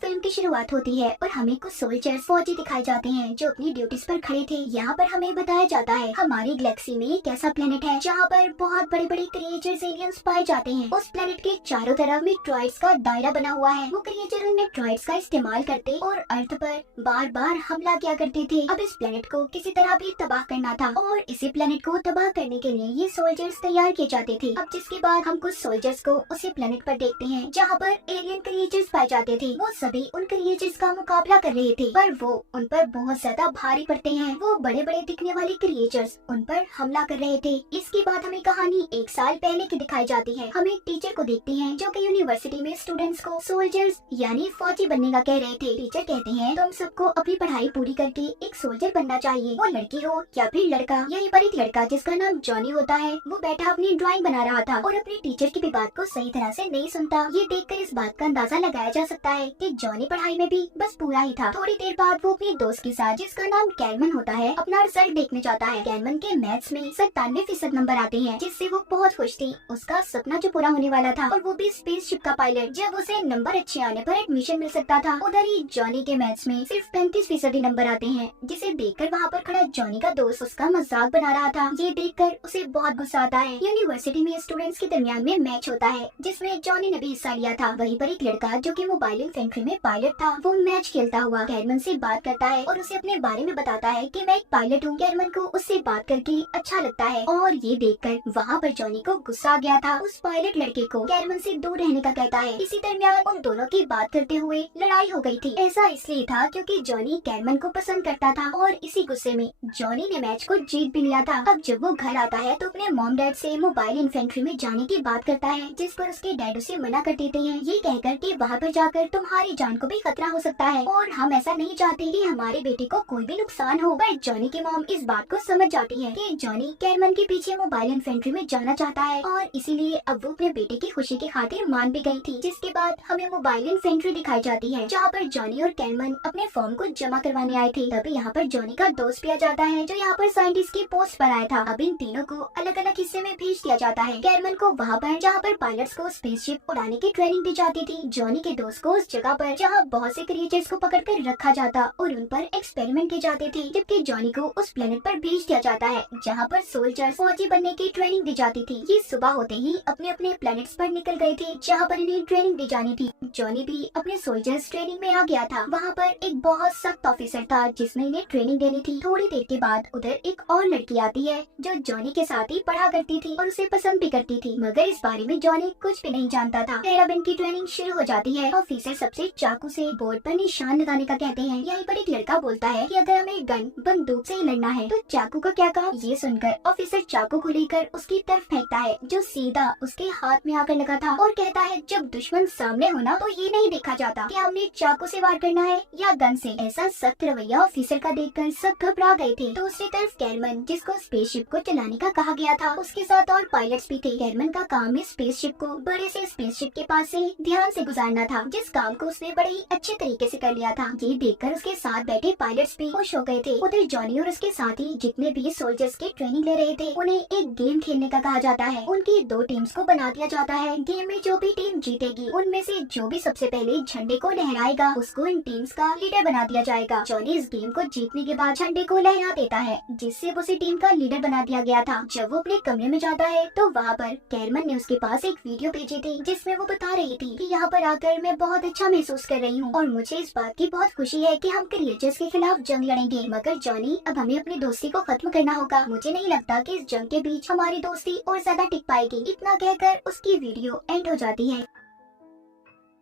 Film की शुरुआत होती है और हमें कुछ सोल्जर्स फौजी दिखाए जाते हैं जो अपनी ड्यूटीज पर खड़े थे। यहाँ पर हमें बताया जाता है हमारी गैलेक्सी में एक ऐसा प्लेनेट है जहाँ पर बहुत बड़े बड़े क्रिएचर्स एलियंस पाए जाते हैं। उस प्लेनेट के चारों तरफ मेट्रॉइड्स का दायरा बना हुआ है। वो क्रिएचर उन मेट्रॉइड्स का इस्तेमाल करते और अर्थ पर बार बार हमला किया करते थे। अब इस प्लेनेट को किसी तरह भी तबाह करना था और इसी प्लेनेट को तबाह करने के लिए ये सोल्जर्स तैयार किए जाते थे। अब जिसके बाद हम कुछ सोल्जर्स को उसी प्लेनेट पर देखते हैं जहाँ पर एलियन क्रिएचर्स पाए जाते थे। वो सभी उन क्रिएचर्स का मुकाबला कर रहे थे पर वो उन पर बहुत ज्यादा भारी पड़ते हैं। वो बड़े बड़े दिखने वाले क्रिएचर्स उन पर हमला कर रहे थे। इसके बाद हमें कहानी 1 साल पहले की दिखाई जाती है। हम एक टीचर को देखते हैं जो कि यूनिवर्सिटी में स्टूडेंट्स को सोल्जर्स यानी फौजी बनने का कह रहे थे। टीचर कहते हैं तुम सबको अपनी पढ़ाई पूरी करके एक सोल्जर बनना चाहिए, वो लड़की हो या फिर लड़का। यहीं पर एक लड़का जिसका नाम जॉनी होता है वो बैठा अपनी ड्राइंग बना रहा था और अपने टीचर की भी बात को सही तरह से नहीं सुनता। ये देखकर इस बात का अंदाजा लगाया जा सकता है कि जॉनी पढ़ाई में भी बस पूरा ही था। थोड़ी देर बाद वो अपने दोस्त के साथ जिसका नाम कैलमन होता है अपना रिजल्ट देखने जाता है। कैलमन के मैथ्स में 97% नंबर आते हैं जिससे वो बहुत खुश थी। उसका सपना जो पूरा होने वाला था और वो भी स्पेसशिप का पायलट। जब उसे नंबर अच्छे आने पर एडमिशन मिल सकता था, उधर ही जॉनी के मैथ्स में सिर्फ 35% नंबर आते हैं जिसे देखकर वहाँ पर खड़ा जॉनी का दोस्त उसका मजाक बना रहा था। ये देखकर उसे बहुत गुस्सा आता है। यूनिवर्सिटी में स्टूडेंट्स के दरमियान में मैच होता है जिसमें जॉनी ने भी हिस्सा लिया था। वहीं पर एक लड़का जो कि मोबाइल इन्फेंट्री में पायलट था वो मैच खेलता हुआ कैरमन से बात करता है और उसे अपने बारे में बताता है कि मैं एक पायलट हूँ। कैरमन को उससे बात करके अच्छा लगता है और ये देखकर वहाँ पर जॉनी को गुस्सा आ गया था। उस पायलट लड़के को कैरमन से दूर रहने का कहता है। इसी दरमियान उन दोनों की बात करते हुए लड़ाई हो गई थी। ऐसा इसलिए था क्योंकि जॉनी कैरमन को पसंद करता था और इसी गुस्से में जॉनी ने मैच को जीत भी लिया था। अब जब वो घर आता है तो अपने मॉम डैड से मोबाइल इन्फेंट्री में जाने की बात करता है जिस पर उसके डैड उसे मना कर देते हैं, ये कहकर कि वहाँ पर जाकर तुम्हारी जान को भी खतरा हो सकता है और हम ऐसा नहीं चाहते कि हमारे बेटे को कोई भी नुकसान हो। पर जॉनी की मॉम इस बात को समझ जाती है कि जॉनी कैरमन के पीछे मोबाइल इन्फेंट्री में जाना चाहता है और इसीलिए अब वो अपने बेटे की खुशी की खातिर मान भी गई थी। जिसके बाद हमें मोबाइल इन्फेंट्री दिखाई जाती है जहाँ पर जॉनी और कैरमन अपने फॉर्म को जमा करवाने आए थे। तभी यहाँ पर जॉनी का दोस्त भी आ जाता है जो यहाँ पर साइंटिस्ट की पोस्ट पर आया था। अब इन तीनों को अलग अलग हिस्से में भेज दिया जाता है। कैरमन को वहाँ पर जहाँ पर पायलट्स को स्पेसशिप उड़ाने की ट्रेनिंग दी जाती थी, जॉनी के दोस्त को उस जगह पर जहाँ बहुत से क्रिएचर्स को पकड़ कर रखा जाता और उन पर एक्सपेरिमेंट किए जाते थे, जबकि जॉनी को उस प्लेनेट पर भेज दिया जाता है जहाँ पर सोल्जर्स फौजी बनने की ट्रेनिंग दी जाती थी। ये सुबह होते ही अपने अपने प्लेनेट्स पर निकल गए थे जहाँ पर इन्हें ट्रेनिंग दी जानी थी। जॉनी भी अपने सोल्जर्स ट्रेनिंग में आ गया था। वहाँ पर एक बहुत सख्त ऑफिसर था जिसने इन्हें ट्रेनिंग देनी थी। थोड़ी देर के बाद उधर एक और लड़की आती है जो जॉनी के साथ ही पढ़ा करती थी और उसे पसंद भी करती थी, मगर इस बारे में जॉनी कुछ भी नहीं जानता था। कैराबिन की ट्रेनिंग शुरू हो जाती है। ऑफिसर सबसे चाकू से बोर्ड पर निशान लगाने का कहते हैं। यहीं पर एक लड़का बोलता है कि अगर हमें गन बंदूक से ही लड़ना है तो चाकू का क्या काम। ये सुनकर ऑफिसर चाकू को लेकर उसकी तरफ फेंकता है जो सीधा उसके हाथ में आकर लगा था और कहता है जब दुश्मन सामने होना तो ये नहीं देखा जाता कि हमने चाकू से वार करना है या गन से। ऐसा सख्त रवैया ऑफिसर का देखकर सब घबरा गए थे। दूसरी तरफ कैरमन जिसको स्पेसशिप को चलाने का कहा गया था उसके साथ और पायलट्स भी थे। कैरमन का काम इस स्पेसशिप को बड़े से स्पेसशिप के पास से ध्यान से गुजारना था, जिस काम को उसने बड़े ही अच्छे तरीके से कर लिया था। ये देखकर उसके साथ बैठे पायलट्स भी खुश हो गए थे। उधर जॉनी और उसके साथी जितने भी सोल्जर्स की ट्रेनिंग ले रहे थे उन्हें एक गेम खेलने का कहा जाता है। उनकी 2 टीम्स को बना दिया जाता है। गेम में जो भी टीम जीतेगी उनमें से जो भी सबसे पहले झंडे को लहराएगा उसको इन टीम्स का लीडर बना दिया जाएगा। जॉनी इस गेम को जीतने के बाद झंडे को लहरा देता है जिससे उसी टीम का लीडर बना दिया गया था। जब वो अपने कमरे में जाता है तो वहाँ पर कैरमन ने उसके पास एक वीडियो भेजी थी जिसमें वो बता रही थी कि यहाँ पर आकर मैं बहुत अच्छा महसूस कर रही हूँ और मुझे इस बात की बहुत खुशी है कि हम क्रिएचर्स के खिलाफ जंग लड़ेंगे, मगर जॉनी अब हमें अपनी दोस्ती को खत्म करना होगा। मुझे नहीं लगता कि इस जंग के बीच हमारी दोस्ती और ज्यादा टिक पाएगी। इतना कहकर उसकी वीडियो एंड हो जाती है।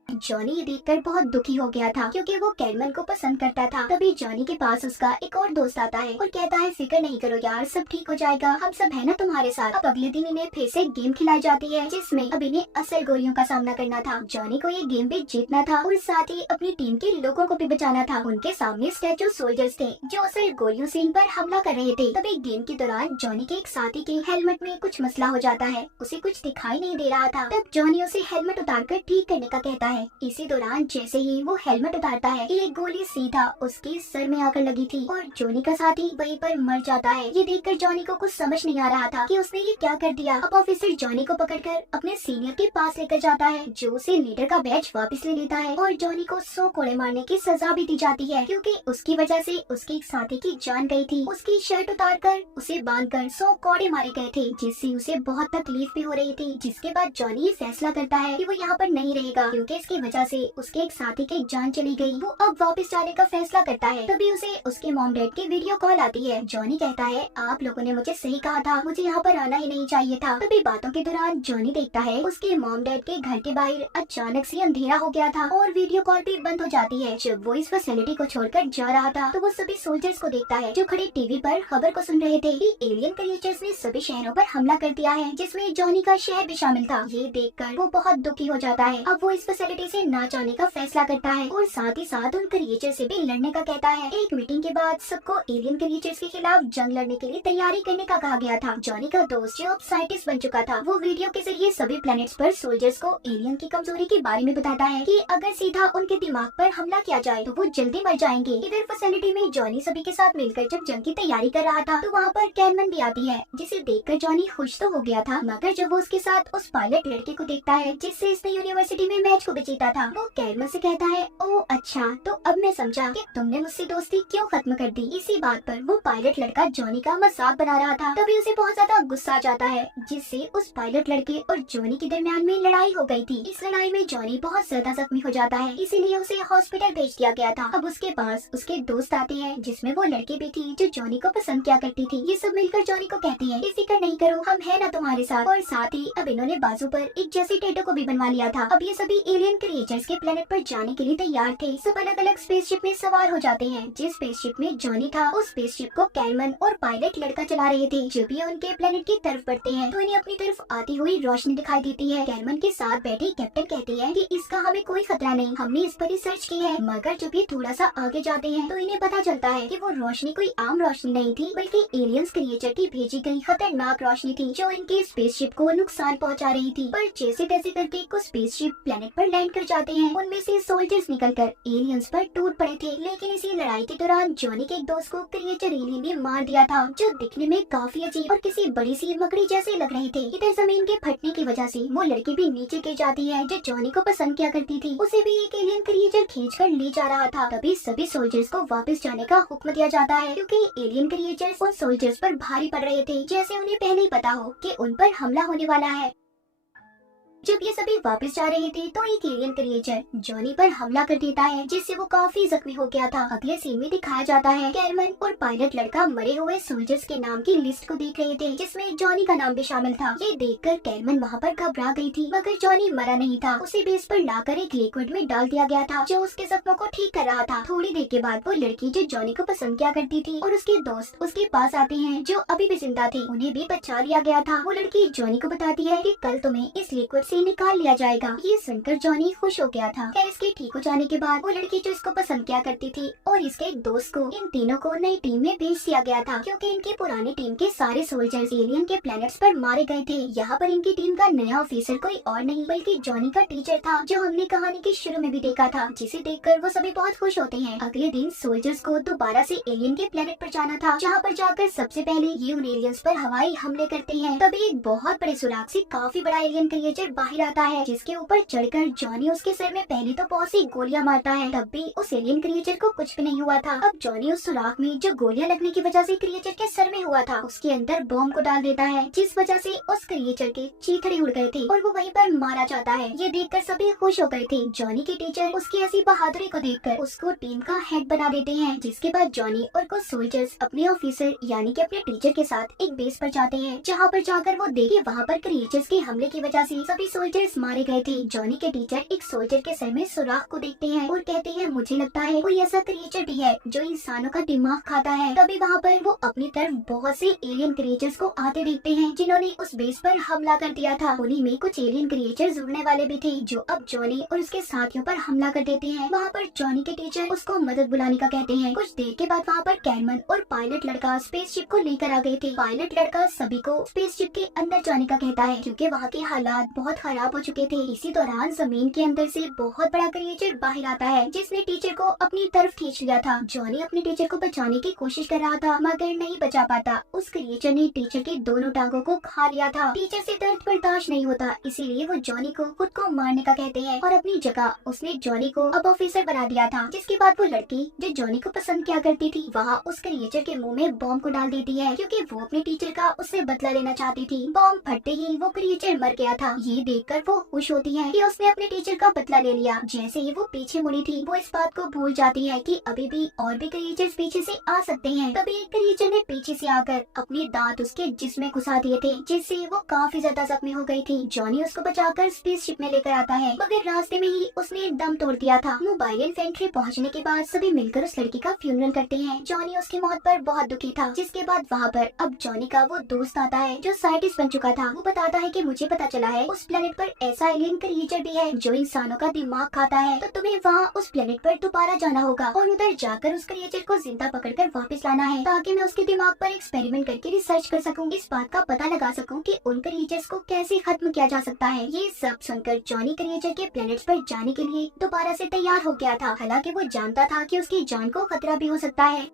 जॉनी ये देखकर बहुत दुखी हो गया था क्योंकि वो कैरमन को पसंद करता था। तभी जॉनी के पास उसका एक और दोस्त आता है और कहता है फिक्र नहीं करो यार, सब ठीक हो जाएगा, हम सब है ना तुम्हारे साथ। अब अगले दिन इन्हें फिर से गेम खिलाई जाती है जिसमें अब इन्हें असल गोलियों का सामना करना था। जॉनी को ये गेम भी जीतना था और साथ ही अपनी टीम के लोगों को भी बचाना था। उनके सामने स्टैचू सोल्जर्स थे जो असल गोलियों से इन पर हमला कर रहे थे। तभी गेम के दौरान जॉनी के एक साथी के हेलमेट में कुछ मसला हो जाता है, उसे कुछ दिखाई नहीं दे रहा था। तब जॉनी उसे हेलमेट उतार कर ठीक करने का कहता है। है। इसी दौरान जैसे ही वो हेलमेट उतारता है, एक गोली सीधा उसके सर में आकर लगी थी और जॉनी का साथी वहीं पर मर जाता है। ये देखकर जॉनी को कुछ समझ नहीं आ रहा था कि उसने ये क्या कर दिया। अब ऑफिसर जॉनी को पकड़कर अपने सीनियर के पास लेकर जाता है, जो उसे लीडर का बैच वापस ले लेता है और जॉनी को 100 कोड़े मारने की सजा भी दी जाती है, क्योंकि उसकी वजह से उसके एक साथी की जान गई थी। उसकी शर्ट उतारकर उसे बांधकर 100 कोड़े मारे गए थे, जिससे उसे बहुत तकलीफ भी हो रही थी। जिसके बाद जॉनी ये फैसला करता है कि वो यहाँ पर नहीं रहेगा, क्योंकि इसकी वजह से उसके एक साथी की जान चली गई। वो अब वापस जाने का फैसला करता है। तभी उसे उसके मॉम डैड की वीडियो कॉल आती है। जॉनी कहता है, आप लोगों ने मुझे सही कहा था, मुझे यहाँ पर आना ही नहीं चाहिए था। तभी बातों के दौरान जॉनी देखता है उसके मॉम डैड के घर के बाहर अचानक से अंधेरा हो गया था और वीडियो कॉल भी बंद हो जाती है। जब वो इस फैसिलिटी को छोड़कर जा रहा था तो वो सभी सोल्जर्स को देखता है जो खड़े टीवी पर खबर को सुन रहे थे कि एलियन क्रिएचर्स ने सभी शहरों पर हमला कर दिया है, जिसमें जॉनी का शहर भी शामिल था। ये देखकर वो बहुत दुखी हो जाता है। अब वो इस फैसिलिटी से ना जाने का फैसला करता है और साथ ही साथ उन क्रिएचर से भी लड़ने का कहता है। एक मीटिंग के बाद सबको एलियन क्रिएचर्स के खिलाफ जंग लड़ने के लिए तैयारी करने का कहा गया था। जॉनी का दोस्त जो अब साइंटिस्ट बन चुका था, वो वीडियो के जरिए सभी प्लैनेट्स पर सोल्जर्स को एलियन की कमजोरी के बारे में बताता है कि अगर सीधा उनके दिमाग पर हमला किया जाए तो वो जल्दी मर जाएंगे। इधर फैसिलिटी में जॉनी सभी के साथ मिलकर जब जंग की तैयारी कर रहा था तो वहाँ पर कैरमन भी आती है, जिसे देखकर जॉनी खुश तो हो गया था, मगर जब वो उसके साथ उस पायलट लड़के को देखता है जिससे इसने यूनिवर्सिटी में मैच को भी जीता था, वो कैरमन से कहता है, ओह अच्छा, तो अब मैं समझा कि तुमने मुझसे दोस्ती क्यों खत्म कर दी। इसी बात पर वो पायलट लड़का जॉनी का मजाक बना रहा था। तभी उसे बहुत ज्यादा गुस्सा आ जाता है, जिससे उस पायलट लड़के और जॉनी के दरमियान में लड़ाई हो गई थी। इस लड़ाई में जॉनी बहुत ज्यादा जख्मी हो जाता है, इसीलिए उसे हॉस्पिटल भेज दिया गया था। अब उसके पास उसके दोस्त आते हैं, जिसमें वो लड़की भी थी जो जॉनी को पसंद किया करती थी। ये सब मिलकर जॉनी को कहते हैं कि फिक्र नहीं करो, हम है ना तुम्हारे साथ। और साथ ही अब इन्होंने बाजू पर एक जैसी टैटू को भी बनवा लिया था। अब ये सभी एलियन क्रिएचर्स के प्लेनेट पर जाने के लिए तैयार थे। सब अलग अलग स्पेसशिप में सवार हो जाते हैं। जिस स्पेसशिप में जॉनी था, उस स्पेसशिप को कैरमन और पायलट लड़का चला रहे थे। जब ये उनके प्लेनेट की तरफ बढ़ते हैं तो इन्हें अपनी तरफ आती हुई रोशनी दिखाई देती है। कैरमन के साथ बैठे कैप्टन कहते हैं कि इसका हमें कोई खतरा नहीं, हमने इस पर रिसर्च की है। मगर जब ये थोड़ा सा आगे जाते हैं तो इन्हें पता चलता है कि वो रोशनी कोई आम रोशनी नहीं थी, बल्कि एलियंस क्रिएचर की भेजी गई खतरनाक रोशनी थी, जो इनके स्पेसशिप को नुकसान पहुंचा रही थी। पर जैसे तैसे करके कुछ स्पेसशिप प्लेनेट पर लैंड कर जाते हैं। उनमें से सोल्जर्स निकलकर एलियंस पर टूट पड़े थे, लेकिन इसी लड़ाई के दौरान जॉनी के एक दोस्त को क्रिएचर एलियन ने मार दिया था, जो दिखने में काफी अजीब और किसी बड़ी सी मकड़ी जैसे लग रहे थे। इधर जमीन के फटने की वजह से वो लड़की भी नीचे गिर जाती है, जो जॉनी को पसंद किया करती थी। उसे भी एक एलियन क्रिएचर खींचकर ले जा रहा था। तभी सभी सोल्जर्स को वापस जाने का हुक्म दिया जाता है, क्योंकि एलियन क्रिएचर्स उन सोल्जर्स पर भारी पड़ रहे थे, जैसे उन्हें पहले ही पता हो कि उन पर हमला होने वाला है। जब ये सभी वापस जा रहे थे तो एक एलियन क्रिएचर जॉनी पर हमला कर देता है, जिससे वो काफी जख्मी हो गया था। अगले सीन में दिखाया जाता है कैरमन और पायलट लड़का मरे हुए सोल्जर्स के नाम की लिस्ट को देख रहे थे, जिसमें जॉनी का नाम भी शामिल था। ये देखकर कैरमन वहाँ पर घबरा गई थी, मगर जॉनी मरा नहीं था। उसे बेस पर लाकर एक लिक्विड में डाल दिया गया था, जो उसके जख्मों को ठीक कर रहा था। थोड़ी देर के बाद वो लड़की जो जॉनी को पसंद किया करती थी और उसके दोस्त उसके पास आते हैं, जो अभी भी जिंदा थे। उन्हें भी बचा लिया गया था। वो लड़की जॉनी को बताती है कि कल तुम्हें इस लिक्विड से निकाल लिया जाएगा। ये सुनकर जॉनी खुश हो गया था। खैर, इसके ठीक हो जाने के बाद वो लड़की जो इसको पसंद किया करती थी और इसके एक दोस्त को, इन तीनों को नई टीम में भेज दिया गया था, क्योंकि इनकी पुरानी टीम के सारे सोल्जर्स एलियन के प्लैनेट्स पर मारे गए थे। यहाँ पर इनकी टीम का नया ऑफिसर कोई और नहीं बल्कि जॉनी का टीचर था, जो हमने कहानी के शुरू में भी देखा था, जिसे देखकर वो सभी बहुत खुश होते हैं। अगले दिन सोल्जर्स को दोबारा से एलियन के प्लैनेट पर जाना था, जहाँ पर जाकर सबसे पहले ये उन एलियंस पर हवाई हमले करते हैं। तभी एक बहुत बड़े सुराग से काफी बड़ा एलियन क्रिएचर बाहर आता है, जिसके ऊपर चढ़कर जॉनी उसके सर में पहले तो बहुत सी गोलियां मारता है। तब भी उस एलियन क्रिएचर को कुछ भी नहीं हुआ था। अब जॉनी उस सुराग में जो गोलियां लगने की वजह से क्रिएचर के सर में हुआ था, उसके अंदर बॉम्ब को डाल देता है, जिस वजह से उस क्रिएचर के चीथड़े उड़ गए थे और वो वहीं पर मारा जाता है। ये देखकर सभी खुश हो गए थे। जॉनी के टीचर उसकी ऐसी बहादुरी को देखकर उसको टीम का हेड बना देते हैं, जिसके बाद जॉनी और कुछ सोल्जर्स अपने ऑफिसर यानी कि अपने टीचर के साथ एक बेस पर जाते हैं, जहाँ पर जाकर वो देखे वहाँ पर क्रिएचर्स के हमले की वजह से सभी सोल्जर्स मारे गए थे। जॉनी के टीचर एक सोल्जर के सर में सुराख को देखते हैं और कहते हैं, मुझे लगता है कोई ऐसा क्रिएचर भी है जो इंसानों का दिमाग खाता है। तभी वहाँ पर वो अपनी तरफ बहुत से एलियन क्रिएचर्स को आते देखते हैं, जिन्होंने उस बेस पर हमला कर दिया था। उन्हीं में कुछ एलियन क्रिएचर्स उड़ने वाले भी थे, जो अब जॉनी और उसके साथियों पर हमला कर देते हैं। वहाँ पर जॉनी के टीचर उसको मदद बुलाने का कहते हैं। कुछ देर के बाद वहाँ पर कैरमन और पायलट लड़का स्पेसशिप को लेकर आ गए थे। पायलट लड़का सभी को स्पेसशिप के अंदर जाने का कहता है, क्योंकि वहाँ के हालात बहुत बहुत खराब हो चुके थे। इसी दौरान जमीन के अंदर से बहुत बड़ा क्रिएचर बाहर आता है जिसने टीचर को अपनी तरफ खींच लिया था। जॉनी अपने टीचर को बचाने की कोशिश कर रहा था मगर नहीं बचा पाता। उस क्रिएचर ने टीचर की दोनों टांगों को खा लिया था। टीचर से दर्द बर्दाश्त नहीं होता, इसीलिए वो जॉनी को खुद को मारने का कहते हैं और अपनी जगह उसने जॉनी को अब ऑफिसर बना दिया था। जिसके बाद वो लड़की जो जॉनी को पसंद किया करती थी वहाँ उस क्रिएचर के मुंह में बॉम्ब को डाल देती है क्योंकि वो अपने टीचर का उससे बदला लेना चाहती थी। बॉम्ब फटते ही वो क्रिएचर मर गया था। ये देखकर वो खुश होती है कि उसने अपने टीचर का बदला ले लिया। जैसे ही वो पीछे मुड़ी थी वो इस बात को भूल जाती है कि अभी भी और भी क्रिएचर्स पीछे से आ सकते हैं। तभी एक क्रिएचर ने पीछे से आकर अपने दांत उसके जिस्म में घुसा दिए थे जिससे वो काफी ज्यादा जख्मी हो गई थी। जॉनी उसको बचाकर स्पेसशिप में लेकर आता है मगर रास्ते में ही उसने दम तोड़ दिया था। मोबाइल इन्फेंट्री पहुंचने के बाद सभी मिलकर उस लड़की का फ्यूनरल करते हैं। जॉनी उसकी मौत पर बहुत दुखी था। जिसके बाद वहाँ पर अब जॉनी का वो दोस्त आता है जो साइंटिस्ट बन चुका था। वो बताता है कि मुझे पता चला है उस प्लेनेट पर ऐसा एलियन क्रिएचर भी है जो इंसानों का दिमाग खाता है, तो तुम्हें वहाँ उस प्लेनेट पर दोबारा जाना होगा और उधर जाकर उस क्रिएचर को जिंदा पकड़कर वापस लाना है ताकि मैं उसके दिमाग पर एक्सपेरिमेंट करके रिसर्च कर सकूं, इस बात का पता लगा सकूं कि उन क्रिएचर्स को कैसे खत्म किया जा सकता है। ये सब सुनकर जॉनी क्रिएचर के प्लेनेट पर जाने के लिए दोबारा से तैयार हो गया था। हालांकि वो जानता था कि उसकी जान को खतरा भी हो सकता है।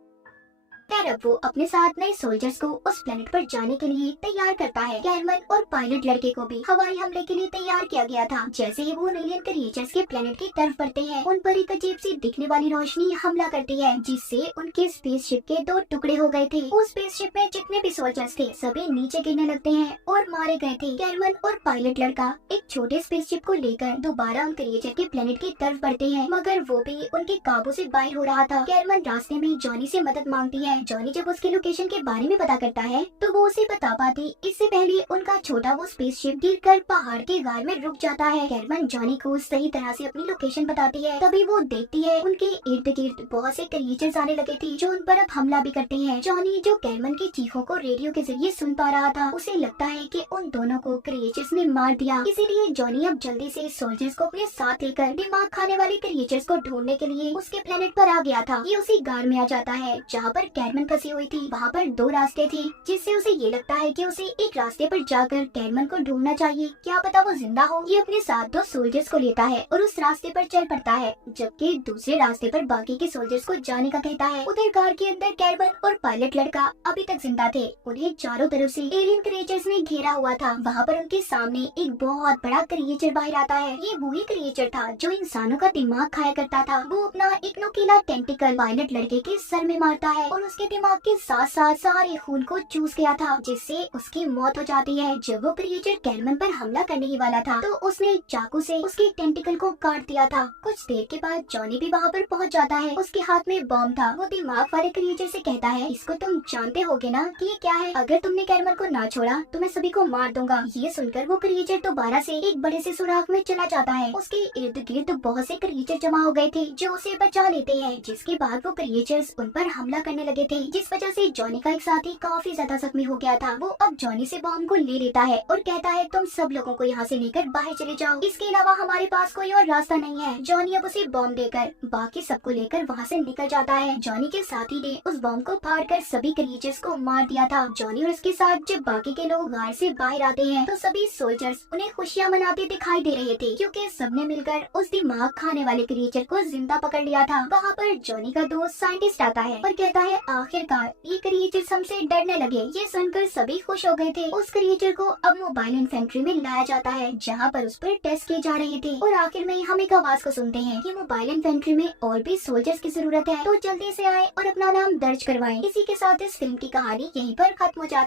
खैर अब वो अपने साथ नए सोल्जर्स को उस प्लेनेट पर जाने के लिए तैयार करता है। कैरमन और पायलट लड़के को भी हवाई हमले के लिए तैयार किया गया था। जैसे ही वो एलियन क्रिएचर्स के प्लेनेट की तरफ बढ़ते हैं उन पर एक अजीब सी दिखने वाली रोशनी हमला करती है जिससे उनके स्पेसशिप के 2 टुकड़े हो गए थे। उस स्पेसशिप में जितने भी सोल्जर्स थे सभी नीचे गिरने लगते हैं और मारे गए थे। कैरमन और पायलट लड़का एक छोटे स्पेसशिप को लेकर दोबारा उन क्रिएचर के प्लेनेट की तरफ बढ़ते हैं मगर वो भी उनके काबू से बाहर हो रहा था। कैरमन रास्ते में जॉनी से मदद मांगती है। जॉनी जब उसकी लोकेशन के बारे में पता करता है तो वो उसे बता पाती। इससे पहले उनका छोटा वो स्पेसशिप गिरकर पहाड़ के गार में रुक जाता है। कैरमन जॉनी को सही तरह से अपनी लोकेशन बताती है। तभी वो देखती है उनके इर्द गिर्द बहुत से क्रिएचर्स आने लगे थे जो उन पर अब हमला भी करते हैं। जॉनी जो कैरमन की चीखों को रेडियो के जरिए सुन पा रहा था उसे लगता है कि उन दोनों को क्रिएचर्स ने मार दिया। इसीलिए जॉनी अब जल्दी से सोल्जर्स को अपने साथ लेकर दिमाग खाने वाले क्रिएचर्स को ढूंढने के लिए उसके प्लेनेट पर आ गया था। ये उसी गार में आ जाता है जहाँ पर कैरमन फंसी हुई थी। वहाँ पर 2 रास्ते थे जिससे उसे ये लगता है कि उसे एक रास्ते पर जाकर कैरमन को ढूंढना चाहिए, क्या पता वो जिंदा हो। ये अपने साथ 2 सोल्जर्स को लेता है और उस रास्ते पर चल पड़ता है जबकि दूसरे रास्ते पर बाकी के सोल्जर्स को जाने का कहता है। उधर कार के अंदर कैरमन और पायलट लड़का अभी तक जिंदा थे। उन्हें चारों तरफ से एलियन क्रिएचर्स ने घेरा हुआ था। वहाँ पर उनके सामने एक बहुत बड़ा क्रिएचर बाहर आता है। ये वही क्रिएचर था जो इंसानों का दिमाग खाया करता था। वो अपना एक नुकीला टेंटिकल पायलट लड़के के सर में मारता है और उसके दिमाग के साथ साथ सारे खून को चूस गया था जिससे उसकी मौत हो जाती है। जब वो क्रिएचर कैरमन पर हमला करने ही वाला था तो उसने चाकू से उसके टेंटिकल को काट दिया था। कुछ देर के बाद जॉनी भी वहाँ पर पहुँच जाता है। उसके हाथ में बॉम्ब था। वो दिमाग वाले क्रिएचर से कहता है इसको तुम जानते होगे ना कि ये क्या है, अगर तुमने कैरमन को ना छोड़ा तो मैं सभी को मार दूंगा। ये सुनकर वो क्रिएचर दोबारा से एक बड़े से सुराख में चला जाता है। उसके इर्द गिर्द बहुत से क्रिएचर जमा हो गए थे जो उसे बचा लेते हैं। जिसके बाद वो क्रिएचर्स उन पर हमला करने लगे थे जिस वजह से जॉनी का एक साथी काफी ज्यादा जख्मी हो गया था। वो अब जॉनी से बॉम्ब को ले लेता है और कहता है तुम सब लोगों को यहाँ से लेकर बाहर चले जाओ, इसके अलावा हमारे पास कोई और रास्ता नहीं है। जॉनी अब उसे बॉम्ब देकर बाकी सबको लेकर वहाँ से निकल जाता है। जॉनी के साथी ने उस बॉम्ब को फाड़कर सभी क्रिएचर्स को मार दिया था। जॉनी और उसके साथ जब बाकी के लोग गार से बाहर आते हैं तो सभी सोल्जर्स उन्हें खुशियाँ मनाते दिखाई दे रहे थे क्योंकि सबने मिलकर उस दिमाग खाने वाले क्रिएचर को जिंदा पकड़ लिया था। वहाँ पर जॉनी का दोस्त साइंटिस्ट आता है और कहता है आखिरकार ये क्रिएचर्स हमसे डरने लगे। ये सुनकर सभी खुश हो गए थे। उस क्रिएचर को अब मोबाइल इन्फेंट्री में लाया जाता है जहाँ पर उस पर टेस्ट किए जा रहे थे और आखिर में हम एक आवाज को सुनते हैं कि मोबाइल इन्फेंट्री में और भी सोल्जर्स की जरूरत है, तो जल्दी से आए और अपना नाम दर्ज करवाएं। इसी के साथ इस फिल्म की कहानी यहीं पर खत्म हो जाती है।